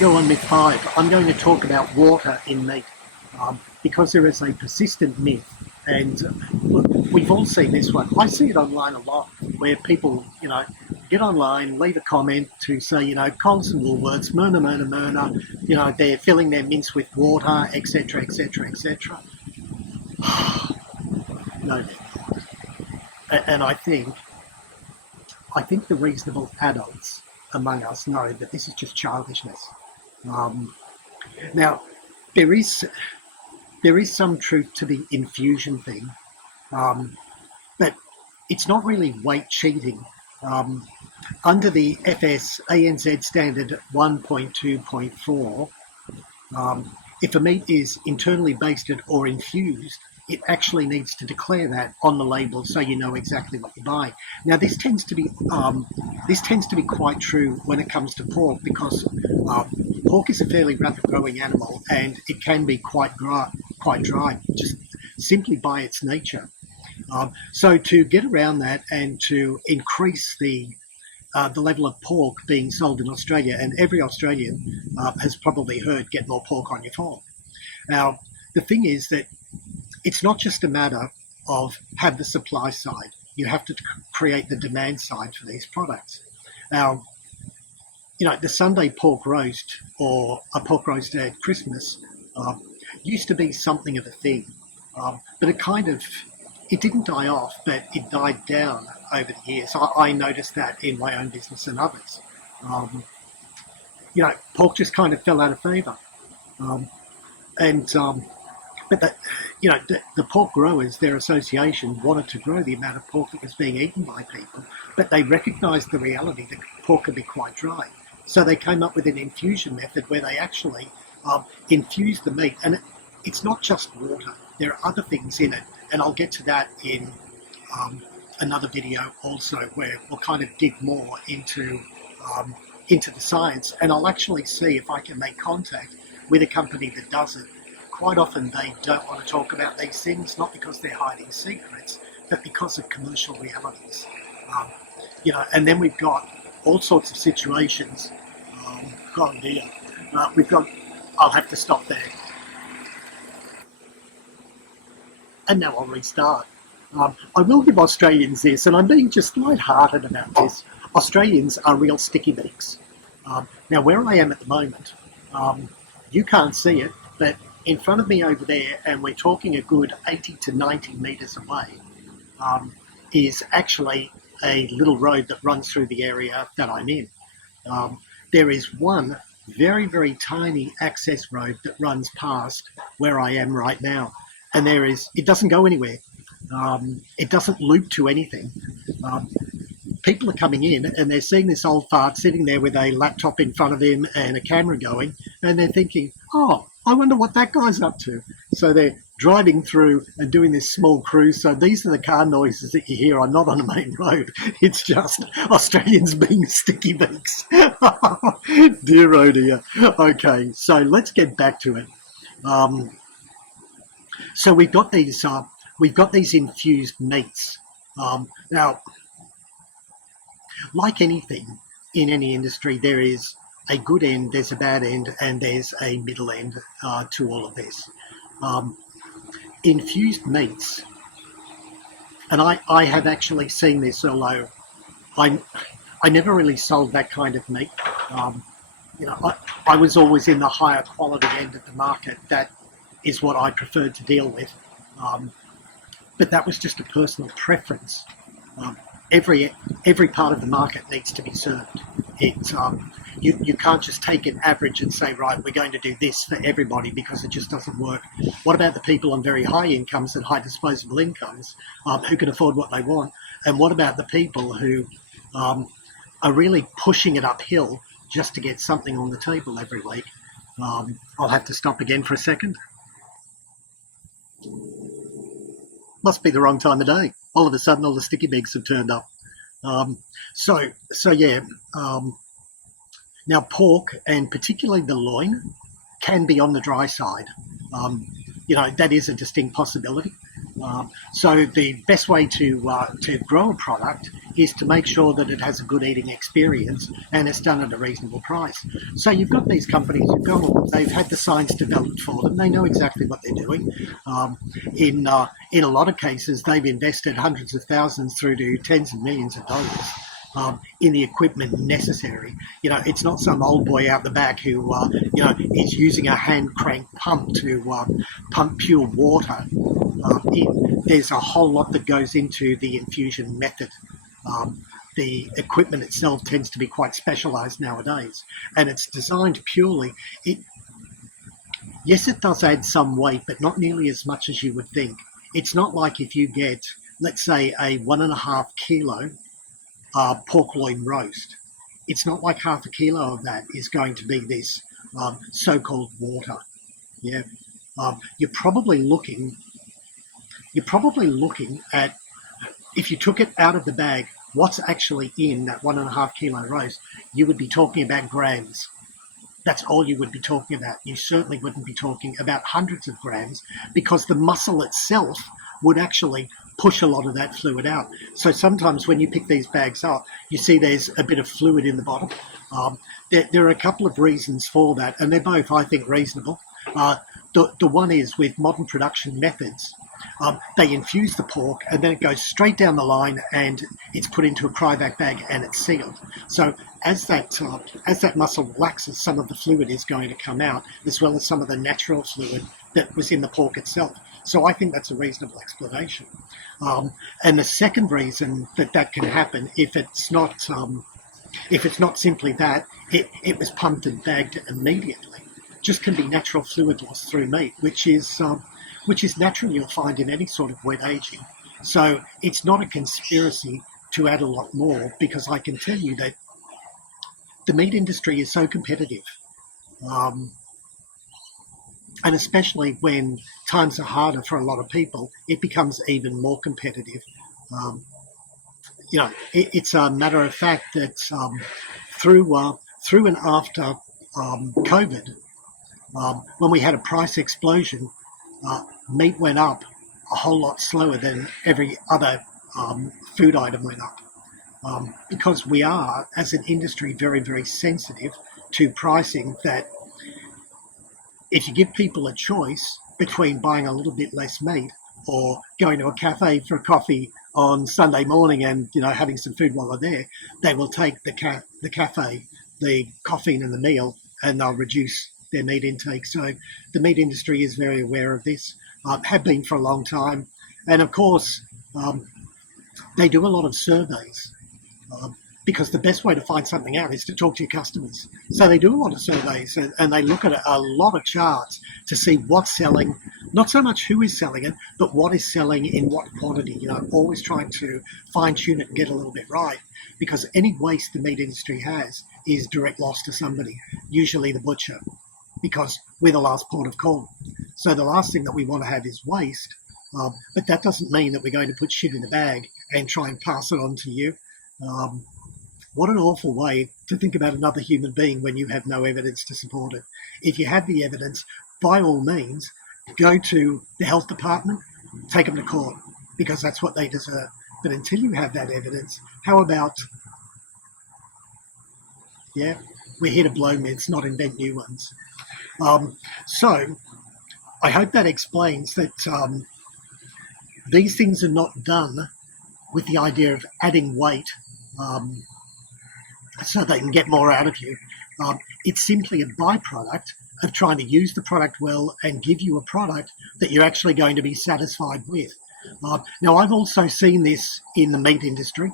go on myth 5, I'm going to talk about water in meat because there is a persistent myth, and look, we've all seen this one. I see it online a lot where people, get online, leave a comment to say, Coles and Woolworths, murna, they're filling their mince with water, etc., etc., etc. No, they're not. And I think the reasonable adults among us know that this is just childishness. Now, there is some truth to the infusion thing, but it's not really weight cheating. Under the FS ANZ standard 1.2.4, if a meat is internally basted or infused, it actually needs to declare that on the label so you know exactly what you're buying. Now, this tends to be quite true when it comes to pork, because pork is a fairly rapid growing animal and it can be quite dry, just simply by its nature. So to get around that and to increase the level of pork being sold in Australia, and every Australian has probably heard get more pork on your farm. Now, the thing is that it's not just a matter of have the supply side. You have to create the demand side for these products. Now, the Sunday pork roast or a pork roast at Christmas used to be something of a thing, but it didn't die off, but it died down over the years. I noticed that in my own business and others. Pork just kind of fell out of favour. But the pork growers, their association, wanted to grow the amount of pork that was being eaten by people, but they recognised the reality that pork can be quite dry. So they came up with an infusion method where they actually infuse the meat. And it's not just water. There are other things in it, and I'll get to that in another video also, where we'll kind of dig more into the science, and I'll actually see if I can make contact with a company that does it. Quite often they don't want to talk about these things, not because they're hiding secrets, but because of commercial realities. And then we've got all sorts of situations. I'll have to stop there. And now I'll restart. I will give Australians this, and I'm being just light-hearted about this. Australians are real sticky beaks. Now, where I am at the moment, you can't see it, but in front of me over there, and we're talking a good 80 to 90 metres away, is actually a little road that runs through the area that I'm in. There is one very, very tiny access road that runs past where I am right now, and it doesn't go anywhere. It doesn't loop to anything. People are coming in and they're seeing this old fart sitting there with a laptop in front of him and a camera going, and they're thinking, oh, I wonder what that guy's up to. So they're driving through and doing this small cruise. So these are the car noises that you hear. I'm not on a main road. It's just Australians being sticky beaks. Dear oh dear. Okay, so let's get back to it. So we've got these infused meats. Now, like anything in any industry, there is a good end, there's a bad end, and there's a middle end to all of this. Infused meats, and I have actually seen this, although I never really sold that kind of meat. I was always in the higher quality end of the market. That is what I preferred to deal with. But that was just a personal preference. Every part of the market needs to be served. You can't just take an average and say, right, we're going to do this for everybody, because it just doesn't work. What about the people on very high incomes and high disposable incomes who can afford what they want? And what about the people who are really pushing it uphill just to get something on the table every week? I'll have to stop again for a second. Must be the wrong time of day. All of a sudden, all the sticky beaks have turned up. Now pork, and particularly the loin, can be on the dry side. That is a distinct possibility. So the best way to grow a product is to make sure that it has a good eating experience and it's done at a reasonable price. So you've got these companies who've gone along, they've had the science developed for them, they know exactly what they're doing. In a lot of cases, they've invested hundreds of thousands through to tens of millions of dollars. In the equipment necessary. It's not some old boy out the back who, is using a hand crank pump to pump pure water in. There's a whole lot that goes into the infusion method. The equipment itself tends to be quite specialized nowadays, and it's designed purely. Yes, it does add some weight, but not nearly as much as you would think. It's not like if you get, let's say, a 1.5 kilo pork loin roast. It's not like half a kilo of that is going to be this so-called water. Yeah, you're probably looking at, if you took it out of the bag, what's actually in that 1.5 kilo roast. You would be talking about grams. That's all you would be talking about. You certainly wouldn't be talking about hundreds of grams, because the muscle itself would actually push a lot of that fluid out. So sometimes when you pick these bags up, you see there's a bit of fluid in the bottom. There are a couple of reasons for that, and they're both, I think, reasonable. The one is, with modern production methods, they infuse the pork and then it goes straight down the line and it's put into a cryovac bag and it's sealed. So as that muscle relaxes, some of the fluid is going to come out, as well as some of the natural fluid that was in the pork itself. So I think that's a reasonable explanation. And the second reason that can happen, if it's not simply that it was pumped and bagged immediately, just can be natural fluid loss through meat, which is natural, you'll find in any sort of wet aging. So it's not a conspiracy to add a lot more, because I can tell you that the meat industry is so competitive. And especially when times are harder for a lot of people, it becomes even more competitive. It's a matter of fact that through and after COVID, when we had a price explosion, meat went up a whole lot slower than every other food item went up. Because we are, as an industry, very, very sensitive to pricing, that if you give people a choice between buying a little bit less meat or going to a cafe for a coffee on Sunday morning and having some food while they're there, they will take the cafe, the caffeine and the meal, and they'll reduce their meat intake. So the meat industry is very aware of this, have been for a long time. And of course, they do a lot of surveys, because the best way to find something out is to talk to your customers. So they do a lot of surveys and they look at a lot of charts to see what's selling, not so much who is selling it, but what is selling in what quantity, always trying to fine tune it and get a little bit right, because any waste the meat industry has is direct loss to somebody, usually the butcher, because we're the last port of call. So the last thing that we want to have is waste, but that doesn't mean that we're going to put shit in a bag and try and pass it on to you. What an awful way to think about another human being when you have no evidence to support it. If you have the evidence, by all means, go to the health department, take them to court, because that's what they deserve. But until you have that evidence, how about, we're here to blow myths, not invent new ones. So I hope that explains that these things are not done with the idea of adding weight so they can get more out of you. It's simply a byproduct of trying to use the product well and give you a product that you're actually going to be satisfied with. Now, I've also seen this in the meat industry,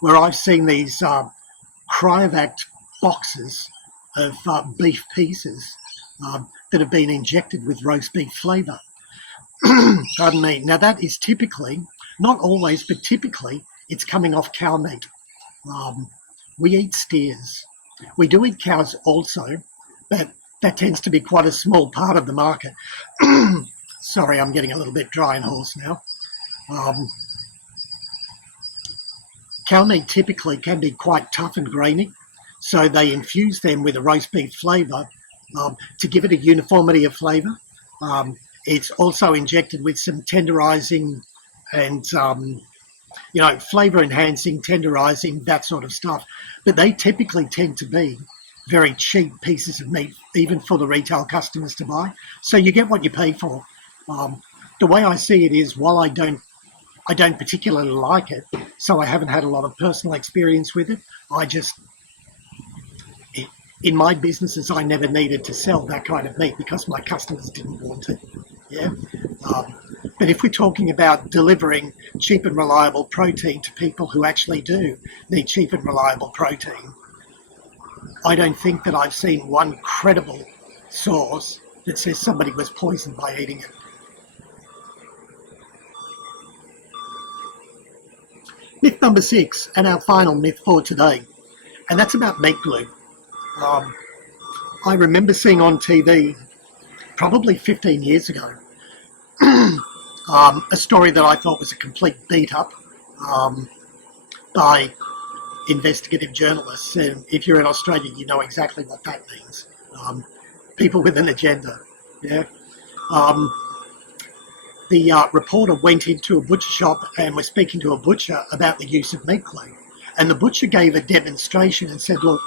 where I've seen these cryovac boxes of beef pieces that have been injected with roast beef flavour. Pardon me. Now, that is typically, not always, but typically, it's coming off cow meat. We eat steers. We do eat cows also, but that tends to be quite a small part of the market. Sorry, I'm getting a little bit dry and hoarse now. Cow meat typically can be quite tough and grainy, so they infuse them with a roast beef flavour to give it a uniformity of flavour. It's also injected with some tenderizing and flavor enhancing, tenderizing, that sort of stuff. But they typically tend to be very cheap pieces of meat, even for the retail customers to buy. So you get what you pay for. The way I see it is, while I don't particularly like it, so I haven't had a lot of personal experience with it. In my businesses, I never needed to sell that kind of meat because my customers didn't want it. Yeah. But if we're talking about delivering cheap and reliable protein to people who actually do need cheap and reliable protein, I don't think that I've seen one credible source that says somebody was poisoned by eating it. Myth number 6, and our final myth for today, and that's about meat glue. I remember seeing on TV, probably 15 years ago, a story that I thought was a complete beat-up by investigative journalists. And if you're in Australia, you know exactly what that means. People with an agenda. Yeah. The reporter went into a butcher shop and was speaking to a butcher about the use of meat glue. And the butcher gave a demonstration and said, look,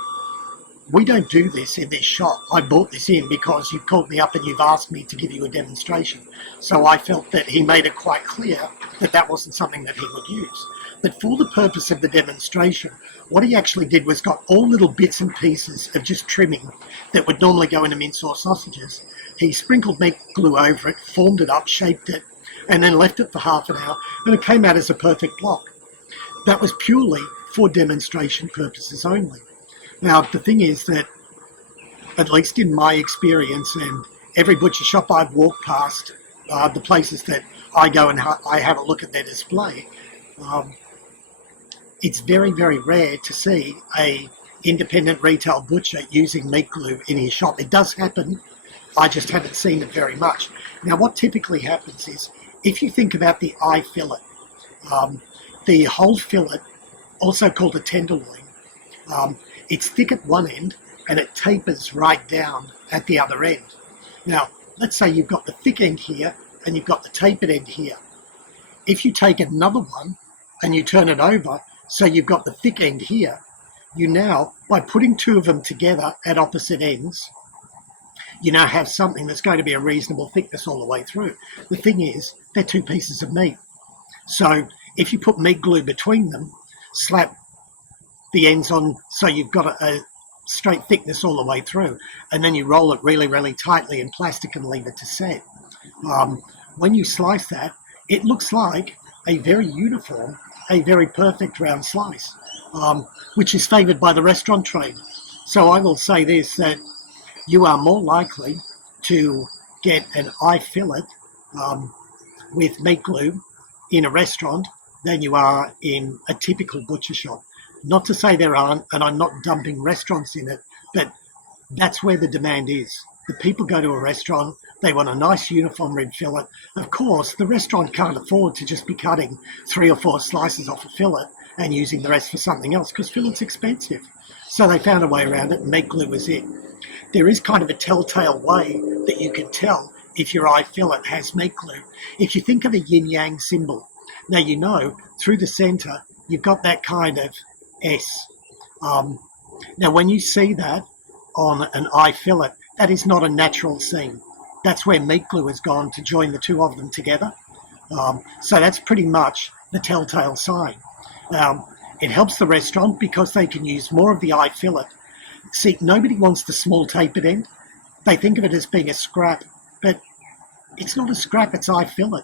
we don't do this in this shop. I bought this in because you've called me up and you've asked me to give you a demonstration. So I felt that he made it quite clear that that wasn't something that he would use. But for the purpose of the demonstration, what he actually did was got all little bits and pieces of just trimming that would normally go into mince or sausages. He sprinkled meat glue over it, formed it up, shaped it, and then left it for half an hour, and it came out as a perfect block. That was purely for demonstration purposes only. Now, the thing is that, at least in my experience, and every butcher shop I've walked past, the places that I go and I have a look at their display, it's very, very rare to see a independent retail butcher using meat glue in his shop. It does happen. I just haven't seen it very much. Now, what typically happens is, if you think about the eye fillet, the whole fillet, also called a tenderloin, it's thick at one end and it tapers right down at the other end. Now, let's say you've got the thick end here and you've got the tapered end here. If you take another one and you turn it over, so you've got the thick end here, you now, by putting two of them together at opposite ends, you now have something that's going to be a reasonable thickness all the way through. The thing is, they're two pieces of meat. So if you put meat glue between them, slap the ends on so you've got a straight thickness all the way through, and then you roll it really, really tightly in plastic and leave it to set. When you slice that, it looks like a very uniform, a very perfect round slice, which is favoured by the restaurant trade. So I will say this, that you are more likely to get an eye fillet with meat glue in a restaurant than you are in a typical butcher shop. Not to say there aren't, and I'm not dumping restaurants in it, but that's where the demand is. The people go to a restaurant, they want a nice uniform rib fillet. Of course, the restaurant can't afford to just be cutting 3 or 4 slices off a fillet and using the rest for something else, because fillet's expensive. So they found a way around it, and meat glue was it. There is kind of a telltale way that you can tell if your eye fillet has meat glue. If you think of a yin-yang symbol, now you know through the centre you've got that kind of S. Now when you see that on an eye fillet, that is not a natural seam. That's where meat glue has gone to join the two of them together. So that's pretty much the telltale sign. It helps the restaurant because they can use more of the eye fillet. See, nobody wants the small tapered end. They think of it as being a scrap, but it's not a scrap, it's eye fillet.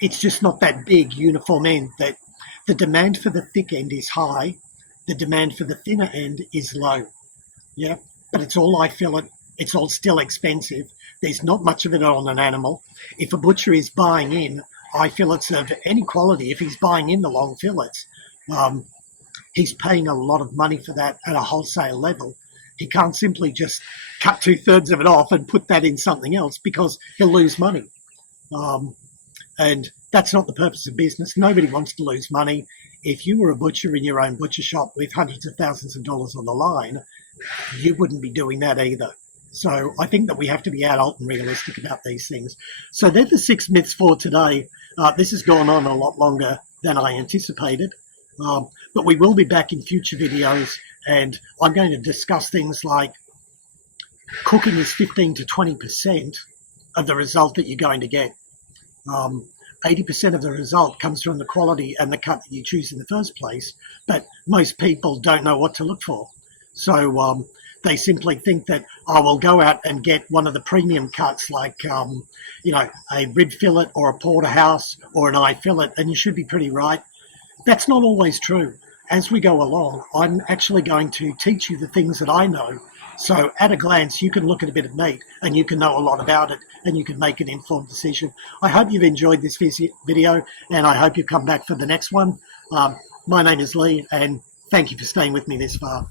It's just not that big uniform end. That the demand for the thick end is high, the demand for the thinner end is low. Yeah, but it's all eye fillet. It's all still expensive. There's not much of it on an animal. If a butcher is buying in eye fillets of any quality, if he's buying in the long fillets, he's paying a lot of money for that at a wholesale level. He can't simply just cut 2/3 of it off and put that in something else because he'll lose money. And that's not the purpose of business. Nobody wants to lose money. If you were a butcher in your own butcher shop with hundreds of thousands of dollars on the line, you wouldn't be doing that either. So I think that we have to be adult and realistic about these things. So they're the 6 myths for today. This has gone on a lot longer than I anticipated, but we will be back in future videos, and I'm going to discuss things like cooking is 15 to 20% of the result that you're going to get. 80% of the result comes from the quality and the cut that you choose in the first place, but most people don't know what to look for. So they simply think that, oh, we'll go out and get one of the premium cuts like, a rib fillet or a porterhouse or an eye fillet, and you should be pretty right. That's not always true. As we go along, I'm actually going to teach you the things that I know. So at a glance, you can look at a bit of meat and you can know a lot about it and you can make an informed decision. I hope you've enjoyed this video, and I hope you come back for the next one. My name is Lee, and thank you for staying with me this far.